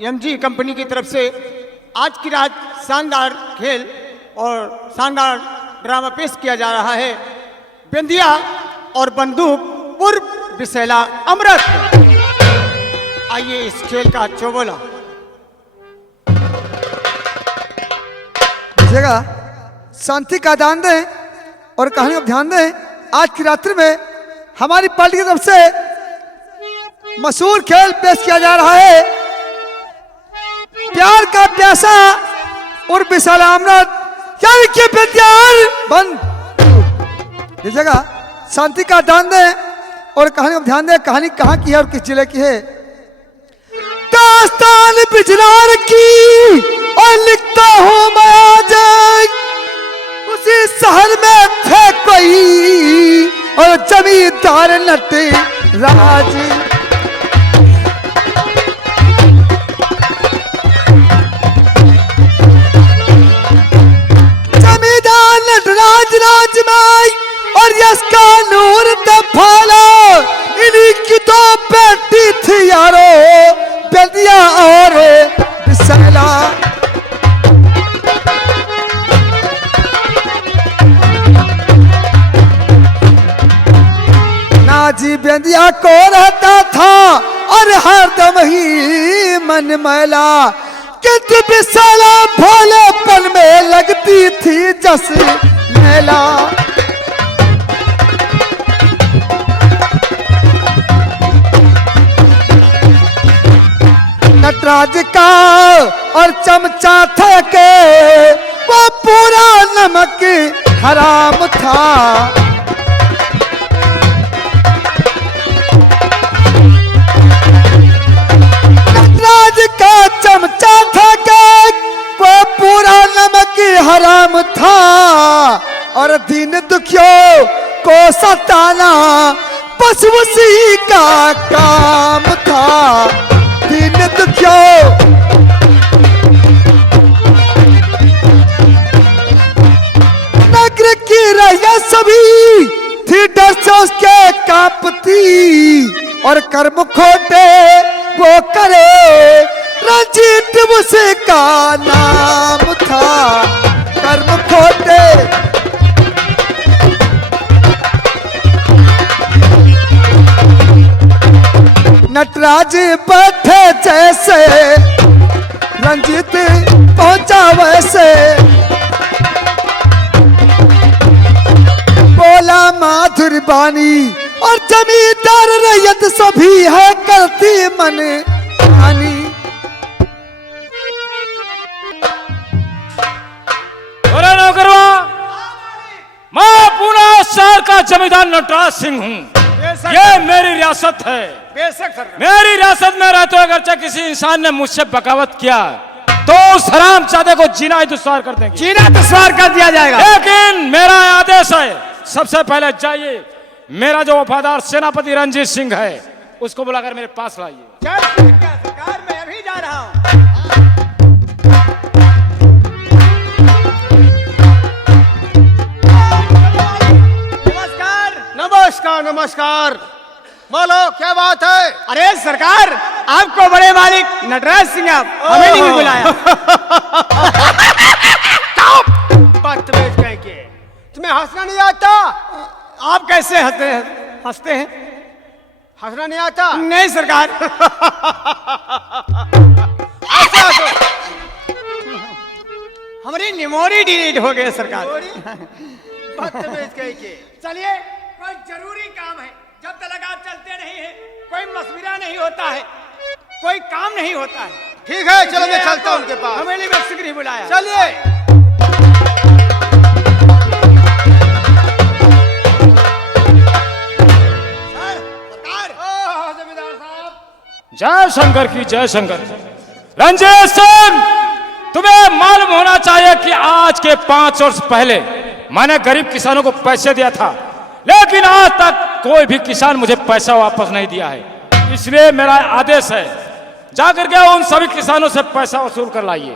MG company की तरफ से आज की रात शानदार खेल और शानदार ड्रामा पेश किया जा रहा है। बेंदिया और बंदूक पूर्व विशैला अमृत। आइए इस खेल का चौबोला। जगह शांति का दान दें और कहानी को ध्यान दें। आज की रात्रि में हमारी पार्टी की तरफ से मशहूर खेल पेश किया जा रहा है, प्यार का प्यासा और विशाल अमृत यानी कि प्यार बंद। इस जगह शांति का दान दें और कहानी को ध्यान दें। कहानी कहाँ की है और किस जिले की है? दास्तान बिजलार की और लिखता हूँ मैं आज उसी शहर में थे कोई और जमींदार नट राज। जमींदार नटराज राजमाई और यसका नूर दफाला, इन्हीं की दो बेटी थी यारो, बेंदिया और विशैला। नाजी बेंदिया को रहता था और हरदम ही मन मैला, किंतु विशैला भोलेपन में लगती थी जस मेला। नटराज का और चमचा था के वो पूरा नमक हराम था। नटराज का चमचा था के वो पूरा नमक हराम था और दीन दुखियों को सताना बस उसी का काम था। दीन दुखियों नगर की रैया सभी थी डर से उसके कांपती और कर्म खोटे वो करे, रंजीत उसका नाम था। कर्म खोटे नटराज बैठे जैसे रंजीत पहुंचा वैसे, बोला माधुर बानी और जमींदार रैयत सभी है करती मन हानि। अरे नौकरवा, मैं पूना शहर का जमींदार नटराज सिंह हूँ। ये मेरी रियासत है। बेशक सर। मेरी रियासत में रहते हुए अगर किसी इंसान ने मुझसे बगावत किया तो उस हरामजादे को जीना ही दुश्वार कर देंगे। जीना दुश्वार कर दिया जाएगा। लेकिन मेरा आदेश है, सबसे पहले जाइए मेरा जो वफादार सेनापति रंजीत सिंह है उसको बुलाकर मेरे पास लाइए। सरकार मैं अभी जा रहा हूँ। नमस्कार नमस्कार। बोलो क्या बात है? अरे सरकार, आपको बड़े मालिक नटराज सिंह हमें नहीं बुलाया। बदतमीज कह के तुम्हें हंसना नहीं आता? आप कैसे हंसते हैं? हंसना नहीं आता? नहीं सरकार। हमारी मेमोरी डिलीट हो गई सरकार। बदतमीज कह के। चलिए, कोई जरूरी काम है। जब तक आप चलते नहीं है कोई मशवरा नहीं होता है, कोई काम नहीं होता है। ठीक है, चलो मैं चलता हूं उनके पास। हमें बख्श नहीं बुलाया। चलिए। जमींदार साहब। जय शंकर की जय शंकर। रंजीत सिंह, तुम्हें मालूम होना चाहिए कि आज के 5 वर्ष पहले मैंने गरीब किसानों को पैसे दिया था, लेकिन आज तक कोई भी किसान मुझे पैसा वापस नहीं दिया है। इसलिए मेरा आदेश है, जाकर के उन सभी किसानों से पैसा वसूल कर लाइए।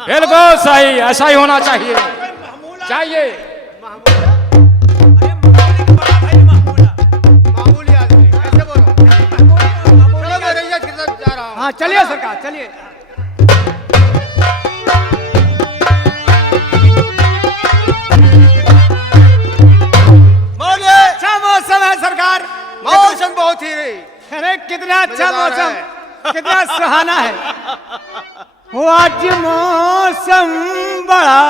बिल्कुल सही, ऐसा ही होना चाहिए। चाहिए मामूली आदमी कैसे बोलो? चलिए सरकार, चलिए। अच्छा मौसम है सरकार, मौसम बहुत ही अरे कितना अच्छा मजेदार मौसम, है। कितना सुहाना है। वो आज मौसम बड़ा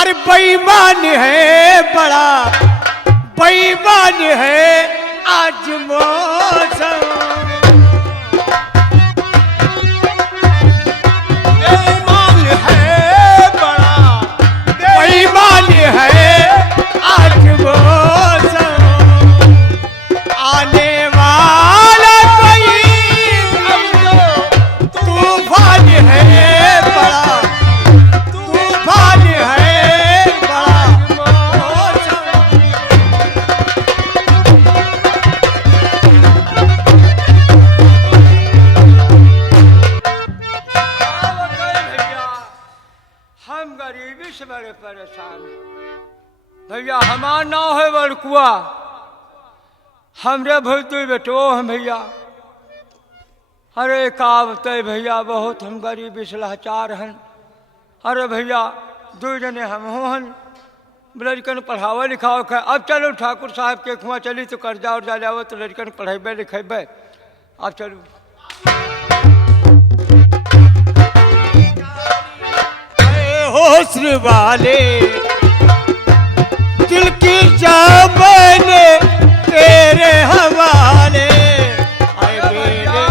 अरे बेईमान है, बड़ा बेईमान है आज मौसम। बेईमान है बड़ा, बेईमान है आज मौसम। आने वाला कोई तूफान है बड़ा, तूफान है बड़ा मौसम। हम गरीबी से बड़े परेशान हैं भैया। हमार नाव है बड़कुआ, हमरे भूतु बेटो हम भैया। अरे का बताए भैया, बहुत हम गरीबी से लाचार हैं। अरे भैया दो जने हम हन लड़कन पढ़ावे लिखावे के। अब चलो ठाकुर साहब के खुआ चली तो कर्जा उर्जा जाओ तो लड़कन पढ़ेबे लिखेबे। अब चलो होस्न वाले दिल की जान तेरे हवाले। आए मेरे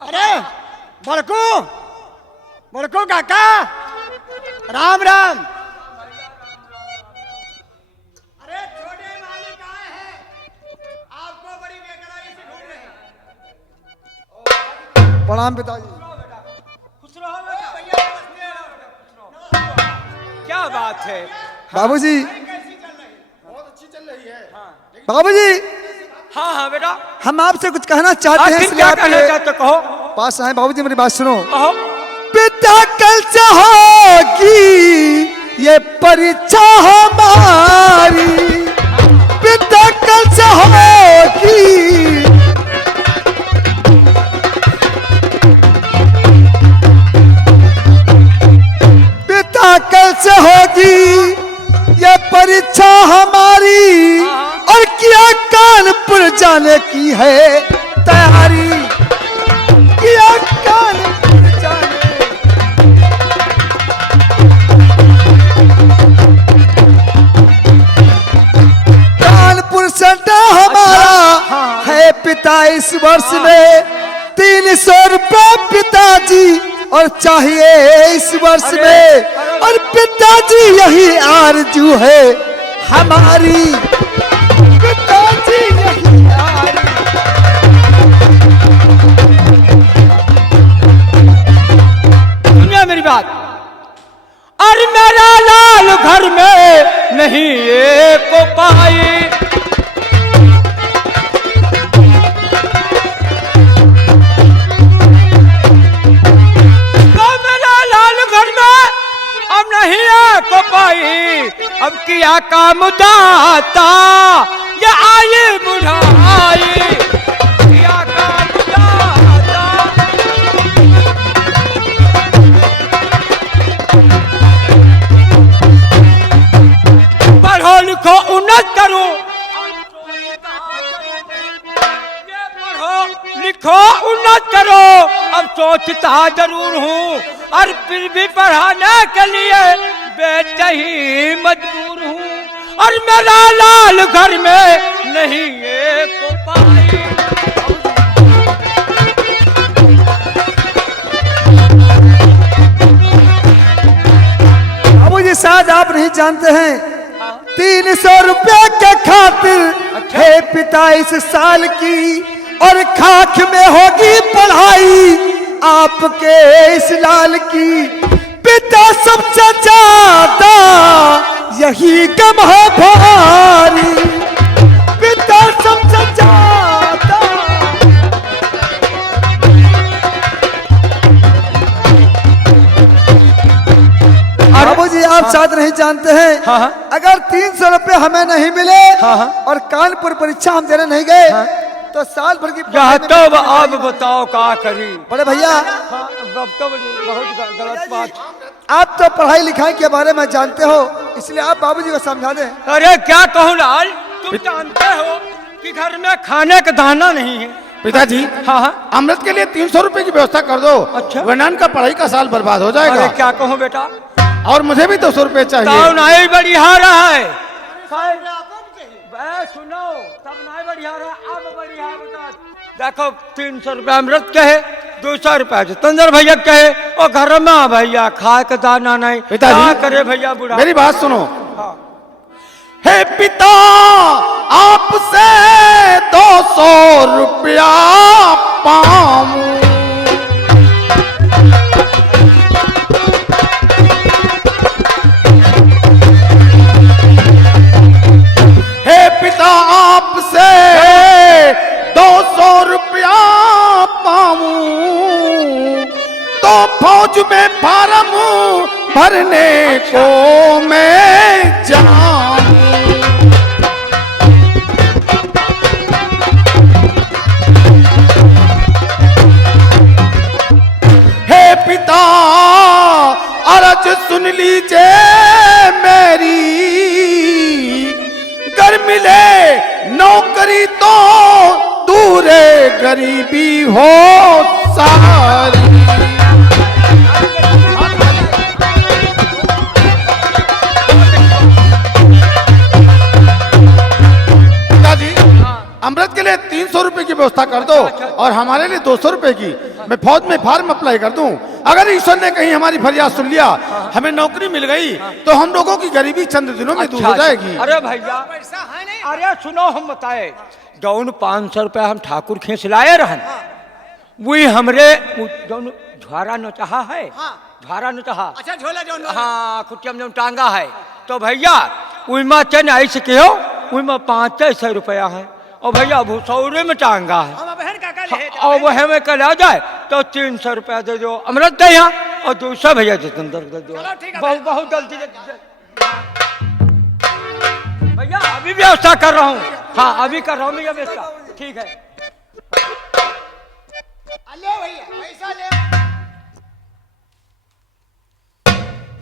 अरे बड़कू, बड़कू काका, राम राम। अरे छोटे मालिक आए हैं, आपको बड़ी बेकरारी से ढूंढ रहे हैं। प्रणाम पिताजी। क्या बात है बाबूजी, बाबूजी, हाँ हाँ बेटा, हम आपसे कुछ कहना चाहते हैं, आखिर इसलिए क्या कहना आपके चाहते कहो। पास आए। बाबूजी मेरी बात सुनो। कहो। पिता कल से होगी ये परीक्षा हमारी, पिता कल से होगी। पिता कल से होगी ये परीक्षा हमारी, और किया कानपुर जाने की है तैयारी, किया कानपुर जाने। कानपुर सेंटर हमारा है पिता इस वर्ष में 300 रुपये पिताजी और चाहिए इस वर्ष में, और पिताजी यही आरजू है हमारी, पिताजी यही आरजू। सुनिए मेरी बात। अरे मेरा लाल घर में नहीं एक पाई, तो मेरा लाल घर में अब नहीं एक पाई। अब किया काम दाता ये आई बुढ़ाई, किया काम दाता। पढ़ो लिखो उन्नत करो, ये पढ़ो लिखो उन्नत करो। अब सोचता जरूर हूँ, और फिर भी पढ़ाने के लिए बेटे ही मजबूर हूँ। और मेरा लाल घर में नहीं एक पाई। बाबूजी शायद आप नहीं जानते हैं, 300 रुपये के खातिर है पिता इस साल की, और खाक में होगी पढ़ाई आपके इस लाल की। पिता सबसे ज्यादा यही गम है भारी, पिता सबसे ज्यादा। बाबूजी आप शायद नहीं जानते हैं, अगर 300 रुपये हमें नहीं मिले और कानपुर परीक्षा हम देने नहीं गए तो साल भर की जा तो अब बताओ का करी। बड़े भैया हाँ, अब तो बहुत गलत बात। आप तो पढ़ाई लिखाई के बारे में जानते हो, इसलिए आप बाबूजी को समझा दें। अरे क्या कहूँ लाल, तुम जानते हो कि घर में खाने का दाना नहीं है। पिताजी, हाँ हाँ, अमृत के लिए 300 रुपए की व्यवस्था कर दो। अच्छा। वरना इनका पढ़ाई का साल बर्बाद हो जाएगा। अरे क्या कहूँ बेटा, और मुझे भी 200 रुपए चाहिए। ताऊ नहीं बढ़िया रहा है। सुनो, तब नहीं बढ़िया रहा, अब बढ़िया बता। देखो 300 रुपया अमृत के है, 200 रुपया जितेंद्र भैया कहे, और घर में भैया खाए का दाना नहीं। पिताजी, क्या करे भैया बुढ़ा। मेरी बात सुनो। हाँ। हे पिता, आपसे 200 रुपया पाऊं। हे पिता, आपसे 200 रुपया पाऊं तो फौज में फार्म भरने को मैं जाऊं। हे पिता, अर्ज सुन लीजिए मेरी, कर मिले नौकरी तो दूरे गरीबी हो सारी। पिताजी, अमृत के लिए 300 रुपए की व्यवस्था कर दो और हमारे लिए 200 रुपए की। मैं फौज में फार्म अप्लाई कर दूं। अगर ईश्वर ने कहीं हमारी फरियाद सुन लिया, हमें नौकरी मिल गई, तो हम लोगों की गरीबी चंद दिनों में दूर हो जाएगी। अरे भैया, अरे सुनो, हम बताए जौन 500 रुपया हम ठाकुर खींच लाए रहन, वही हमरे जौन झोरा न चाहा है, झोरा न चाहा। अच्छा, झोला जो हाँ, खुटिया में टांगा है, तो भैया उमा चन ऐसे के हो, उमा 500 रुपया है, और भैया भूसौरे में टांगा है, बहन का और वह में कल आ जाए तो 300 रुपया दे दो अमृत दे यहाँ, और 200 भैया जितेंद्र दे दो। बहुत बहुत जल्दी भैया, अभी व्यवस्था कर रहा हूँ। हाँ, अभी कर रहा हूँ मैं व्यवस्था। ठीक है, ले भैया पैसा ले।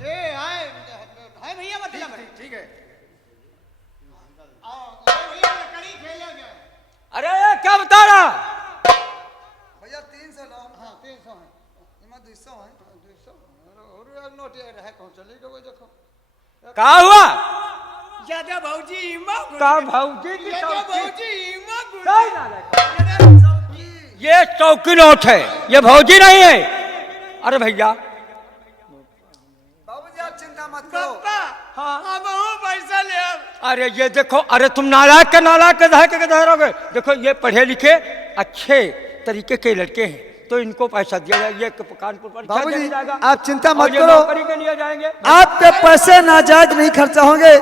ये है भैया, मतलब ठीक है। भैया लकड़ी खेले गए। अरे ये क्या बता रहा भैया 300 लाओ। हाँ 300 है, इमा 200 है। 200 और नोट रहे कौन चलेगा वो देखो। क्या हुआ? ज्यादा भौजी का भौजी की भौजी ये चौकी नोट है, ये भौजी नहीं है। अरे भैया, बाबूजी आप चिंता मत करो। हाँ, पैसा ले। अरे ये देखो, अरे तुम नालायक के धरोगे। देखो ये पढ़े लिखे अच्छे तरीके के लड़के हैं, तो इनको पैसा दिया जाएगा। ये कानपुर पर बाबूजी आप चिंता मत करो, नौकरी के लिए जाएंगे। आपके पैसे नाजायज नहीं खर्चा होंगे।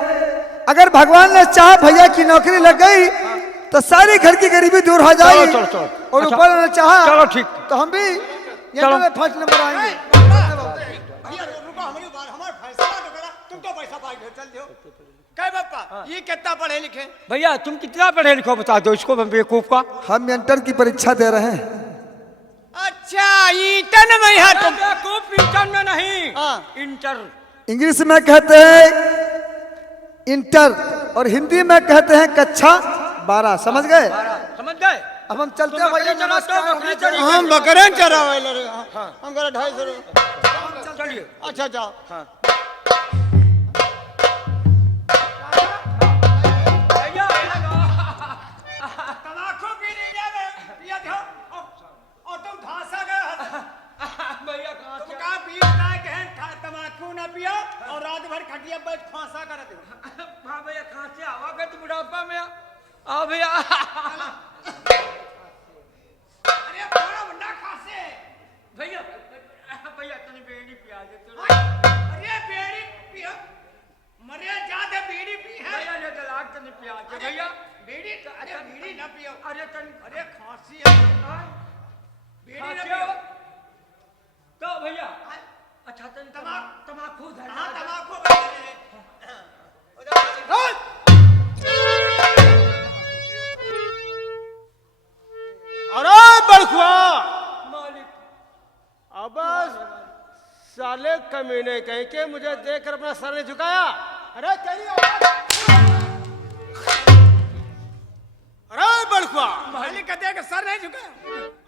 अगर भगवान ने चाहा भैया की नौकरी लग गई तो सारी घर की गरीबी दूर हो जाएगी। चलो, चलो, और अच्छा, ऊपर ने चाहा चलो ठीक, तो हम भी चलो। में फर्स्ट नंबर आएंगे। भैया रुको, हमारी बात, हमारा फैसला तो करा। तुम तो पैसा पाई चल जाओ। कह पापा, ये कितना पढ़े लिखे? भैया तुम कितना पढ़े लिखो बता दो इसको, बेवकूफ का। हम इंटर की परीक्षा दे रहे हैं। अच्छा, ईटन में है तुम? बेवकूफ इंटर में नहीं, हाँ। इंटर इंग्लिश में कहते हैं इंटर और हिंदी में कहते हैं कक्षा 12। समझ गए? समझ गए। अब हम चलते हैं भैया, नमस्कार। हम बकरे चरावे ले रहे हैं। हम करा 250 रुपये। चलिए, अच्छा जाओ। तम्बाकू पी नहीं जावे, पिया था और तुम धासा गए। भैया कहाँ तुम कहाँ पी ना गए, तम्बाकू ना पियो और रात भर खटिया बैठ फांसा कर दो। हाँ भैया, कहाँ से आवा गए तुम बुढ़ापा में? आ भैया, अरे बड़ा बंदा खासे भैया भैया तनी बेड़ी पिया दे तो। अरे बेड़ी पियो, मरे जाते बेड़ी पी है। भैया ने तलाक तनी पिया दे भैया। बेड़ी, अरे बेड़ी ना पियो। अरे तनी, अरे खांसी है, बेड़ी ना खांसी पियो। है। तो भैया अच्छा तनी तम्बाकू धर। हाँ तम्बाकू कमीने कहीं के मुझे देखकर अपना सर नहीं झुकाया। अरे तेरी अरे बड़कुआ मालिक कहते हैं कि सर नहीं झुका।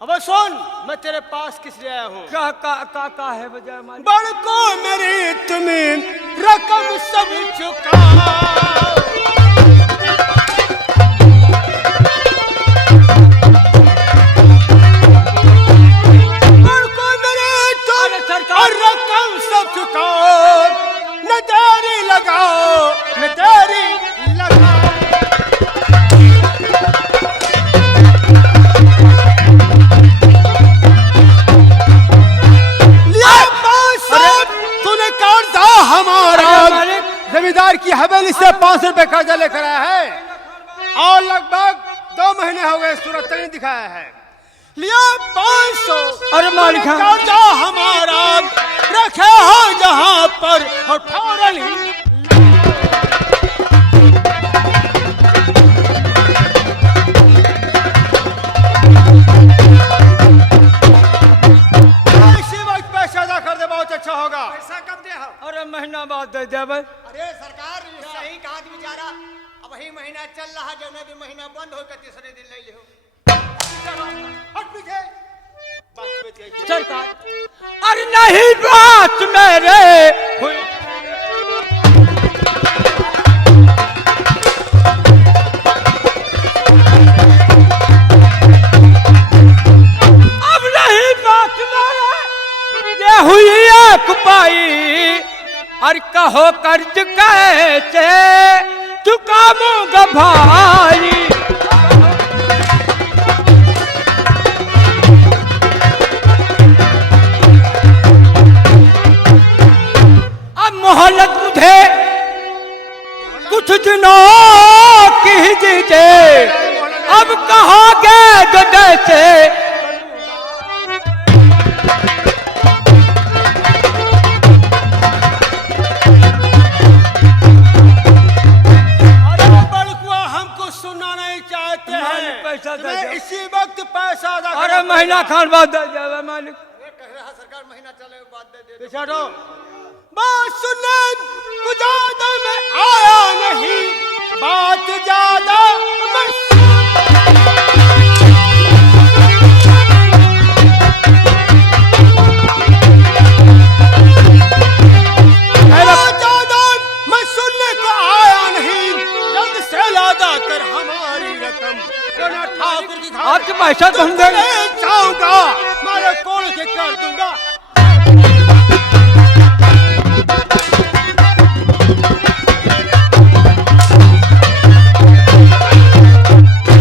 अब सुन, मैं तेरे पास किस लिए आया हूँ? का है वजह मालिक? बड़को मेरी तुम्हें रकम सब चुका। और रकम सब चुकाओ, न तेरी लगाओ, न तेरी लगाओ। लिया 500 तूने कर्जा हमारा जमींदार की हवेली से 500 रुपए कर्जा लेकर आया है और लगभग 2 महीने हो गए सूरत तक नहीं दिखाया है। लिया 500। अरे मालिक कर्जा हमारा रखे हो जहां पर और फौरन ही इसी वक्त पैसा अदा कर दे, बहुत अच्छा होगा। पैसा कब दे हो? अरे महीना बाद दे देवे। अरे सरकार ये सही कहा बेचारा, अब वही महीना चल रहा, जो भी महीना बंद हो के तीसरे दिन ले लियो। हट पीछे। बात में तेज। सरकार अरे नहीं बात मेरे हुई। अब नहीं बात मेरे ये हुई एक पाई। अरे कहो कर्ज कैसे चुकाऊंगा भाई। मोहलत मुझे कुछ दिनों की दीजिए, अब कहोगे जो जैसे। अरे बड़कुआ हमको सुनना नहीं चाहते हैं। पैसा दे तुम्हें दो। इसी वक्त पैसा अदा अरे करना महीना पड़ेगा। खान बाद दे जावे मालिक। कह रहा सरकार महीना चले के बाद दे दे। पीछे हटो। बात सुनने को ज्यादा में आया नहीं, बात ज्यादा में बात ज्यादा मैं सुनने को आया नहीं। जल्द से लादा कर हमारी रकम, वरना ठाकुर की खातिर आपके पैसा तो हम देंगे। चाहूंगा मारे कौन से कर दूंगा।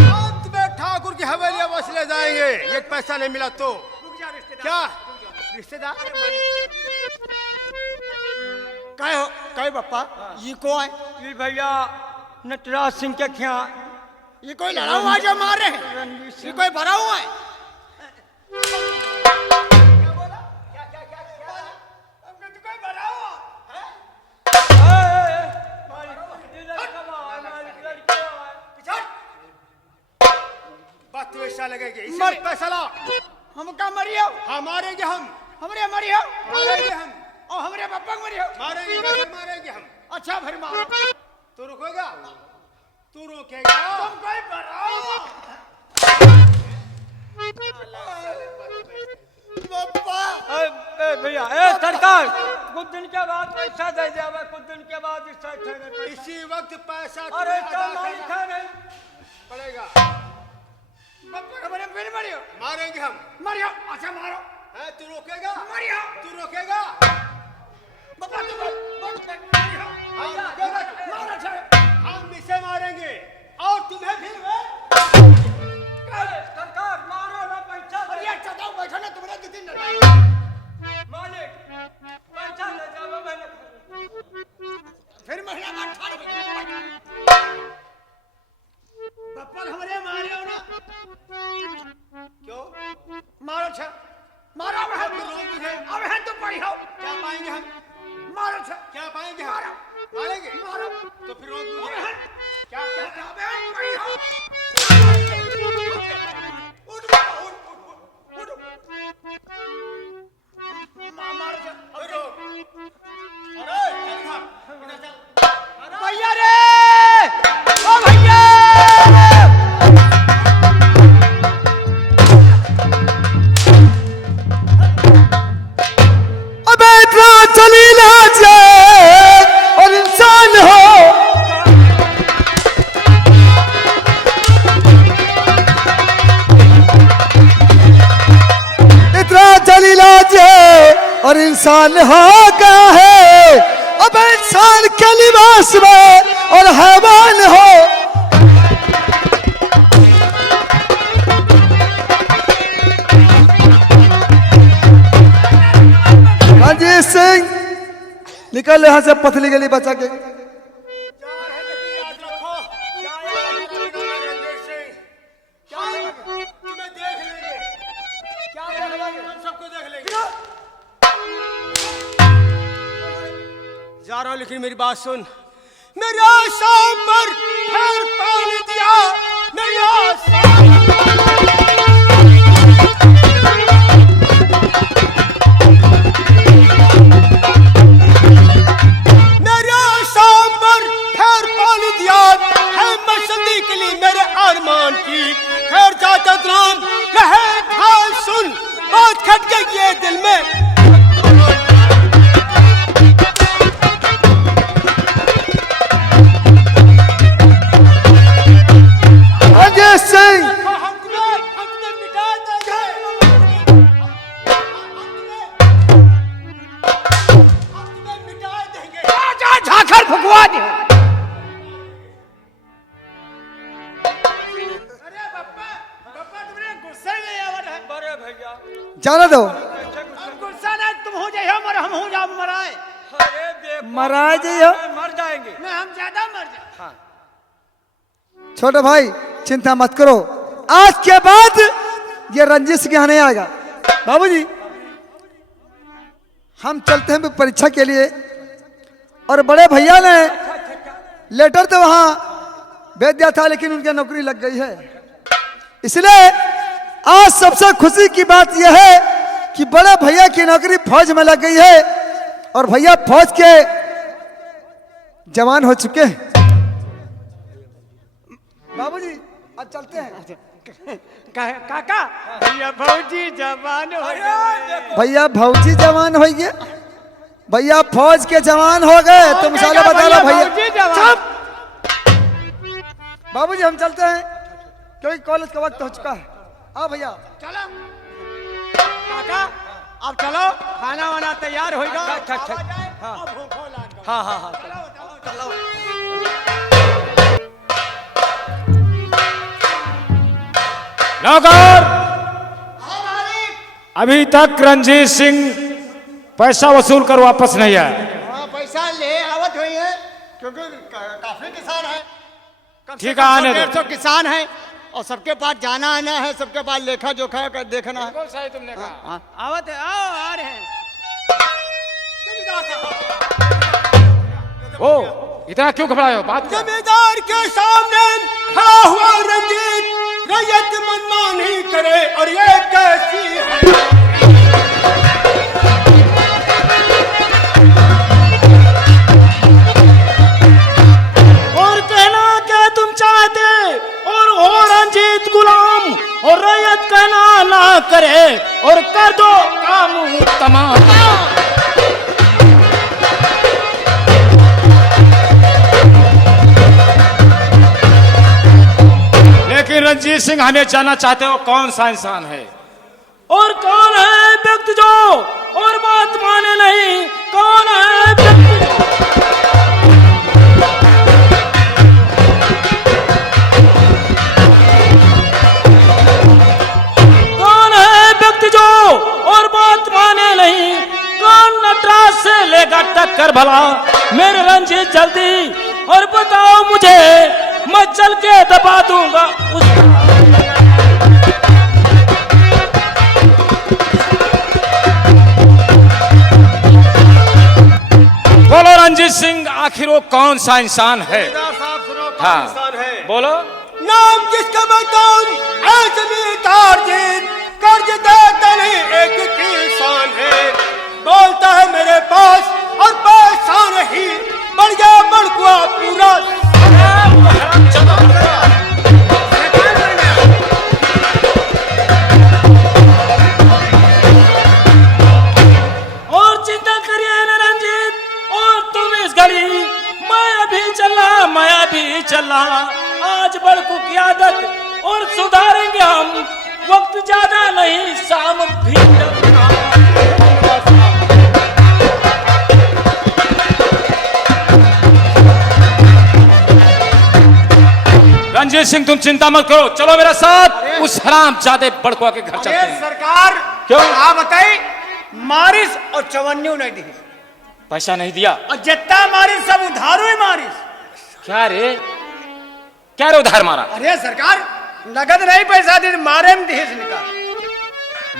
आप तुम्हें ठाकुर की हवेली बस ले जाएंगे, ये पैसा नहीं मिला तो। क्या रिश्तेदार? कहे हो कहे बप्पा, ये को है? ये भैया नटराज सिंह के ख्या ये कोई लड़ा हुआ है जो मार रहे हैं? ये कोई भरा हुआ है? बात तो ऐसा लगेगी, इसी वक्त पैसा ला। हम का मरियो? हाँ मारेंगे हम, हमरे मरियो मारेंगे हम, और हमरे पप्पा के मरियो। मारेंगे हम। अच्छा फिर मारो। तू रुकेगा? तू रोकेगा? तुम कोई भराओ पप्पा। भैया ए सरकार कुछ दिन के बाद पैसा दे जावे, कुछ दिन के बाद इससे ठहरे पैसा। इसी वक्त पैसा अरे तुम्हें अदा मालिक करना है नहीं। पड़ेगा। पप्पा का मरियो फिर मरियो। मारेंगे हम। मरियो। अच्छा मारो। है तू रोकेगा? मरियो। तू रोकेगा? पप्पा तुम मरियो। हाँ, रोकेगा तू। मारो अच्छा। हम इसे मारेंगे और तुम्हें भी सरकार मारो ना पैसा दे। अरे चटाओ बैठो ना, तुमने दो दिन मालिक पैसा ले जावे मैंने। फिर महीना बाद ठाड़ में पप्पा हमारे मारियो ना। क्यों? मारो अच्छा। मारो अब है तो अब है तो पड़ी हो। क्या पाएंगे हम? मारो अच्छा। क्या पाएंगे हम? मारो। मारेंगे? मारो। तो फिर रोक अब दीजिए। है क्या क्या अब है पड़ी हो। उठ मारो अच्छा। रोक। और इंसान हो गया है अब इंसान के लिबास में और हैवान हो। रंजीत सिंह निकल यहाँ से पथली गली बचा के। जा रहा हूं लेकिन मेरी बात सुन। मेरी आशाओं पर फिर पानी दिया, मेरी आशाओं पर फिर पानी दिया है मसंदी के लिए मेरे अरमान की खैर जाता नाम कहे था सुन बात खट गई है दिल में। रंजीत सिंह झाखर फुकवा दे। बड़े भैया जाना दो। गुस्सा नहीं तुम हो जाए हम हो जाओ मराए। अरे देखो मरा जाइयो। मर जाएंगे। नहीं हम ज्यादा मर जाए। छोटे भाई चिंता मत करो, आज के बाद ये रंजीत सिंह यहाँ नहीं आएगा। बाबूजी हम चलते हैं परीक्षा के लिए और बड़े भैया ने लेटर तो वहां भेज दिया था लेकिन उनकी नौकरी लग गई है, इसलिए आज सबसे खुशी की बात यह है कि बड़े भैया की नौकरी फौज में लग गई है और भैया फौज के जवान हो चुके हैं। बाबूजी आज चलते हैं। काका भैया भौजी जवान हो गए। भैया भौजी जवान हो गए, भैया फौज के जवान हो गए। तुम साला बता लो भैया। चुप बाबूजी हम चलते हैं क्योंकि कॉलेज का वक्त हो चुका है। आओ भैया चलो काका अब चलो खाना वाना तैयार होगा। हाँ हाँ हाँ नौकर अभी तक रंजीत सिंह पैसा वसूल कर वापस नहीं आया। हाँ पैसा ले आवत हुई है क्योंकि काफी किसान है। ठीक है आने दो। 150 किसान है और सबके पास जाना आना है, सबके पास लेखा जोखा कर देखना है। सही तुमने कहा। आवत है आओ आ रहे हैं। ओ इतना क्यों घबराए हो? बात क्या? जमींदार के सामने खड़ा हुआ रंजीत रैयत मनमानी करे और ये कैसी है। और कहना क्या तुम चाहते और हो रंजीत गुलाम और रैयत कहना ना करे और कर दो काम तमाम। लेकिन रंजीत सिंह हमें जानना चाहते हो कौन सा इंसान है और कौन है व्यक्ति जो और बात माने नहीं। कौन है व्यक्ति कौन है व्यक्ति जो और बात माने नहीं। कौन नटराज से लेगा टक्कर भला मेरे रंजीत जल्दी और बताओ मुझे मैं चल के दबा दूंगा उसका। बोलो रंजीत सिंह आखिर वो कौन सा इंसान है? साहब सुनो कौन हाँ इंसान है। बोलो। नाम किसका बताऊं जमींदार जी कर्ज देता नहीं एक किसान है। बोलता है मेरे पास और पैसा नहीं बढ़ गया बड़कुआ पूरा। और चिंता करिए न रंजीत और तुम इस घड़ी मैं अभी चला आज बड़कू की आदत और सुधारेंगे हम। वक्त ज्यादा नहीं शाम भी रंजीत सिंह तुम चिंता मत करो, चलो मेरे साथ उस हरामजादे बड़कुआ के घर चलते अरे हैं। सरकार क्यों? आप बताई मारिस और चवन्यू नहीं दी पैसा नहीं दिया? और जितना मारिस सब उधारो ही मारिस। क्या रे, क्या रे उधार मारा? अरे सरकार नगद नहीं पैसा दी, मारे में दहेज निकाल।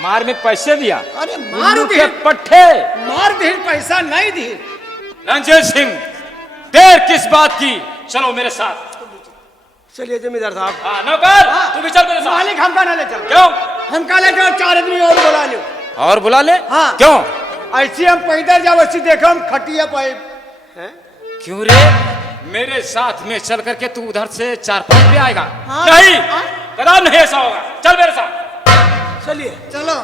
मार में पैसे दिया? अरे मार उल्लू दी, के पट्टे। मार दहेज पैसा नहीं दी। रंजीत सिंह देर किस बात की, चलो मेरे साथ। चलिए जमींदार साहब। हाँ नौकर, तू भी चल मेरे साथ। मालिक हमका ना ले चल। क्यों? हमका ले जाओ, 4 आदमी और बुला लो। और बुला ले? हाँ। क्यों? ऐसी हम पैदल जाओ, ऐसी देखो हम खटिया पाए। क्यों रे, मेरे साथ में चल करके तू उधर से 4-5 पे आएगा? हाँ। नहीं, हाँ। कदम नहीं ऐसा होगा, चल मेरे साथ। चलिए चलो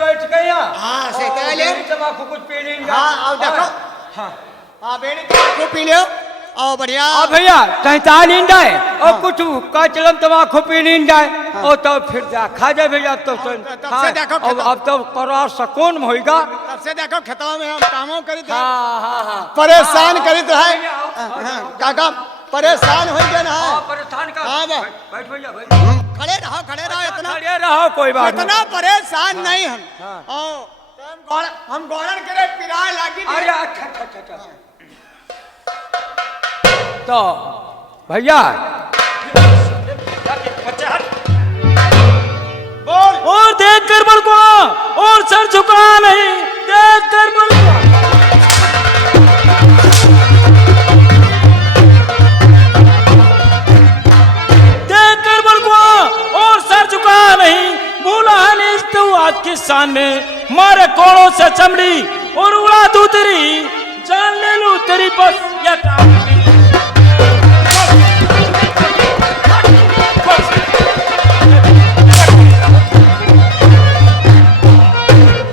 बैठ गया। हाँ सही ले। तम्बाकू कुछ पी लेंगे। हाँ अब देखो। हाँ बेटी तम्बाकू पी लो और बढ़िया। भैया कहता नहीं जाए और कुछ का चलम तम्बाकू पी नहीं जाए और तब फिर जा खा जाए भैया। तो तब से देखो अब तो करार सुकून में होगा। तब से देखो खेतों में हम कामों करी थे, हाँ परेशान करी रहे। काका परेशान हो गए ना। परेशान का हाँ बा। बैठ भैया बैठ। खड़े रहो इतना खड़े रहो कोई बात नहीं। इतना परेशान नहीं हम। हम गौरन करे पिराए लागी थी। अरे अच्छा। तो भैया बोल। और देख कर बड़कुआ, और सर झुका नहीं, देख कर बड़कुआ। देख कर बड़कुआ, और सर झुका नहीं, भूला नहीं तू आज के शान में, मारे कोड़ों से चमड़ी और उड़ा दूं तेरी जान, ले लूं तेरी बस या काम।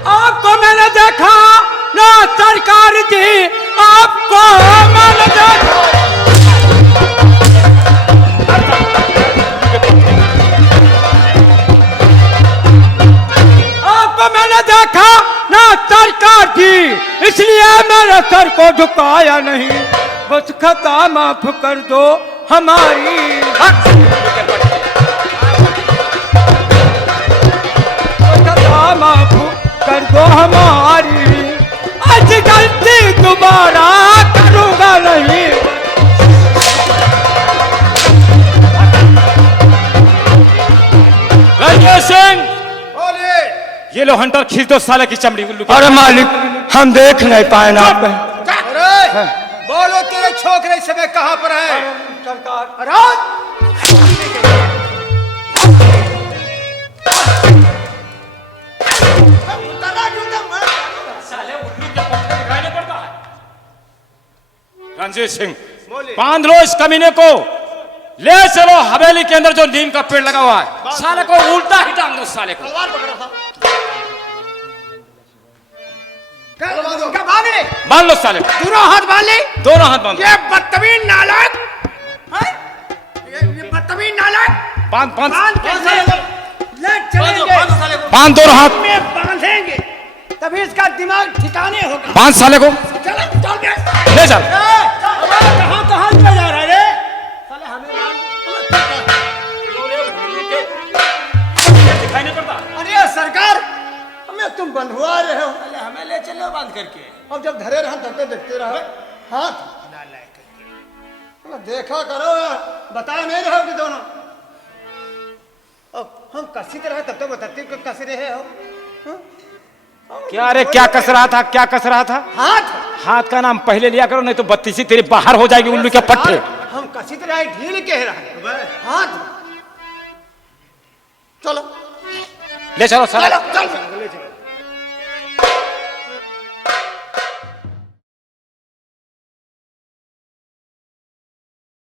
आपको मैंने देखा ना सरकार जी, आपको मैंने देखा। आपको मैंने देखा ना सरकार जी, इसलिए मेरे सर को झुकाया नहीं। बस खता माफ कर दो हमारी। खता माफ कर दो हमारी, आज गलती दोबारा करूंगा नहीं। रंजीत सिंह, बोलिए। ये लो हंटर खींच दो साले की चमड़ी उल्लू की। अरे मालिक हम देख नहीं पाए ना। अरे बोलो तेरे छोकरे समय कहाँ पर है? साले उल्लू के पट्टे दिखाई पड़ता है। रंजीत सिंह, बांध लो इस कमीने को, ले चलो हवेली के अंदर जो नीम का पेड़ लगा हुआ है, साले को उल्टा ही टांग दो साले को। बांध लो साले को, दोनों हाथ बांध ले। दोनों हाथ बांध। ये बदतमीज नालायक, ये बदतमीज नालायक। बांध बांध बांध के ले चलेंगे, बांध दोनों हाथ, में बांधेंगे तभी इसका दिमाग ठिकाने होगा। बांध साले को, चल चल बे। ले चल। कहाँ ले जा रहा है रे? साले हमें दिखाई नहीं पड़ता। अरे सरकार, हमें तुम बंधुआ रहे हो। हमें ले चलो बांध करके। अब जब धरे रहा तब तक देखते रहो। हाथ देखा करो, बता नहीं रहे हो कि दोनों। अब हम कसी रहे तब तक बताते कस रहे हो। क्या रे, क्या कस रहा था, क्या कस रहा था? हाथ हाथ का नाम पहले लिया करो, नहीं तो बत्तीसी तेरी बाहर हो जाएगी उल्लू के पट्टे। हम कसी रहे ढील कह रहा है। हाथ चलो ले चलो साले। चलो चल